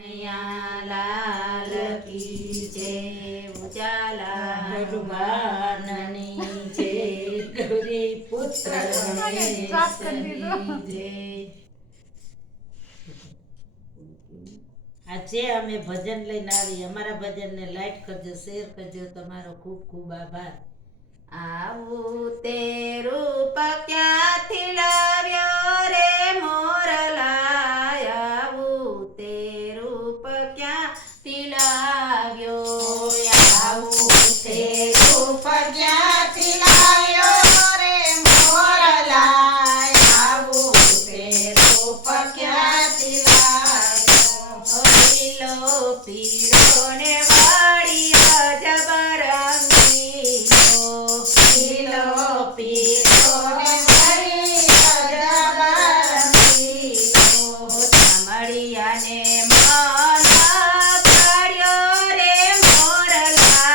કનૈયા લાલ કી જય, ઉજાલા હનુમાનની જય, ગૌરી પુત્ર ગણેશની જય. આજે અમે ભજન લઈને આવી. અમારા ભજનને લાઈક કરજો, શેર કરજો. તમારો ખૂબ ખૂબ આભાર. આવું તે રૂપ ક્યાંથી લાવ્યો રે મોરલા, આવું તે રૂપ ક્યાંથી લાવ્યો, આવું તે રૂપ ક્યાંથી લાવ્યો રે મોરલા, આવું તે રૂપ ક્યાંથી લાવ્યો. લીલો પીળો ને વાળી અજબરંગીનો, લીલો પીળો ને વાળી અજબરંગીનો, ચામડિયાને માલા પાડ્યો રે મોરલા,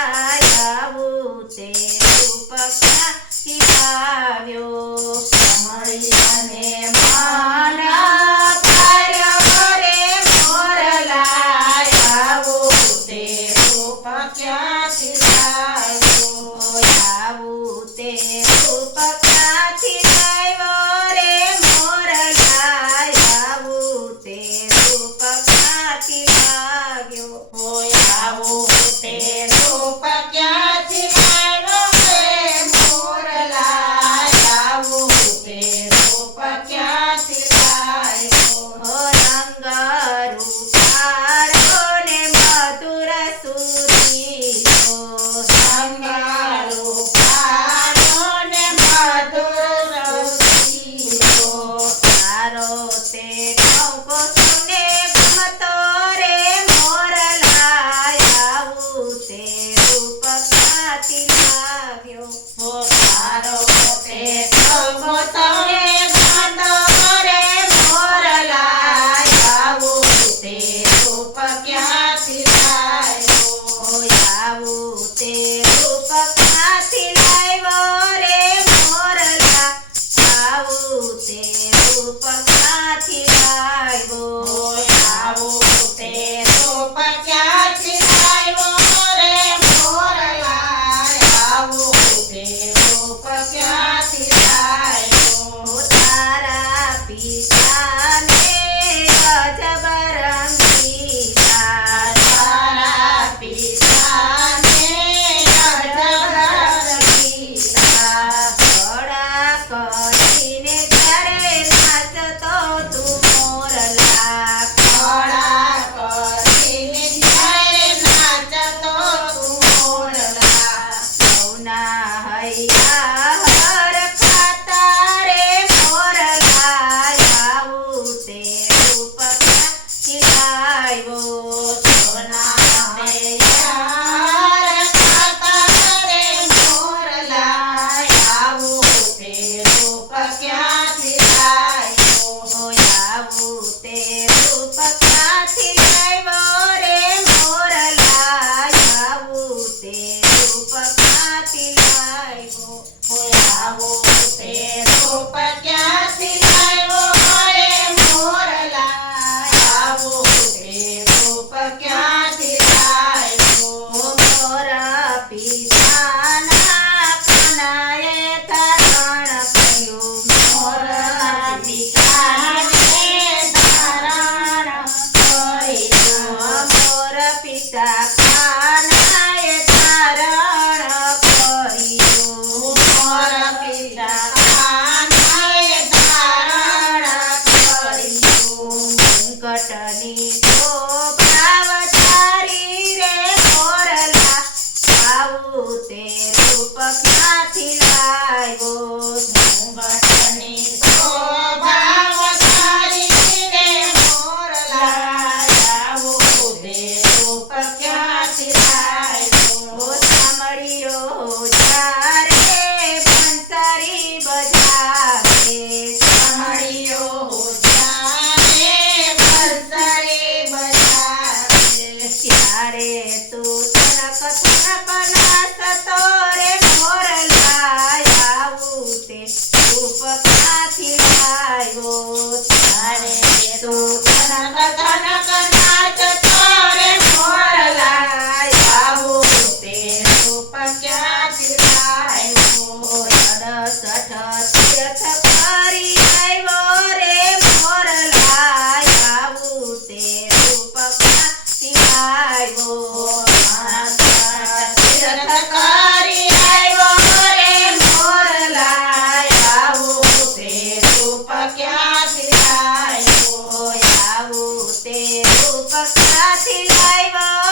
આવું તે રૂપ ક્યાંથી લાવ્યો, ચામડિયાને માલા પાડ્યો રે મોરલા, આવું તે રૂપ ક્યાંથી લાવ્યો, આવું તે રૂપ ક્યાંથી લાવ્યો રે મોરલા, આવું તે રૂપ ક્યાંથી લાવ્યો, આવું તે રૂપ ક્યાંથી લાવ્યો રે મોરલા, આવું તે રૂપ ક્યાંથી લાવ્યો. રંગ રૂપાળો ને મધુર સુરીલો, રંગ રૂપાળો ને મધુર સુરીલો, તારો તે ટંકો સૌને ગમતો રે મોરલા, આવું તે રૂપ ક્યાંથી લાવ્યો, તારો તે ટંકો સૌને ગમતો રે મોરલા, આવું તે રૂપ ક્યાંથી લાવ્યો, આવું તે રૂપ ક્યાંથી લાવ્યો રે મોરલા, આવું તે રૂપ ક્યાંથી લાવ્યો, આવું તે રૂપ ક્યાંથી લાવ્યો રે મોરલા, આવું તે રૂપ ક્યાંથી લાવ્યો. તારા પિતાને અજબરંગીના, તારા પિતાને અજબરંગીના, ઘોડા કરીને જ્યારે નાચતો તું મોરલા, ઘોડા કરીને જ્યારે નાચતો તું મોરલા, સૌના હૈયા હરખાતા રે મોરલા, આવું તે રૂપ ક્યાંથી લાવ્યો, સૌના હૈયા હરખાતા રે મોરલા, આવું તે રૂપ ક્યાંથી લાવ્યો, આવું તે રૂપ ક્યાંથી લાવ્યો રે મોરલા, આવું તે રૂપ ક્યાંથી લાવ્યો, આવું તે રૂપ ક્યાંથી લાવ્યો રે મોરલા, આવું તે રૂપ ક્યાંથી લાવ્યો. મોર પિતાના કનાએ ધારણ કર્યું, મોર પિતાને ધારણ કર્યું, મોર પિતા કાનાએ ધારણ કર્યું, મોર પિતા કાનાએ ધારણ કર્યું, વેંકટની શોભા વધારી રે મોરલા, આવું તે રૂપ ક્યાંથી લાવ્યો, વેંકટની શોભા વધારી રે મોરલા, આવું તે રૂપ ક્યાંથી લાવ્યો. ચામડિયો જ્યારે બંસરી બજાવે, ચામડિયો જ્યારે બંસરી બજાવે, ત્યારે તું તનક તનક નાચતો રે મોરલા, આવું તે રૂપ ક્યાંથી લાવ્યો, ત્યારે તું તનક તનક નાચતો ક્યાંથી લાવ્યો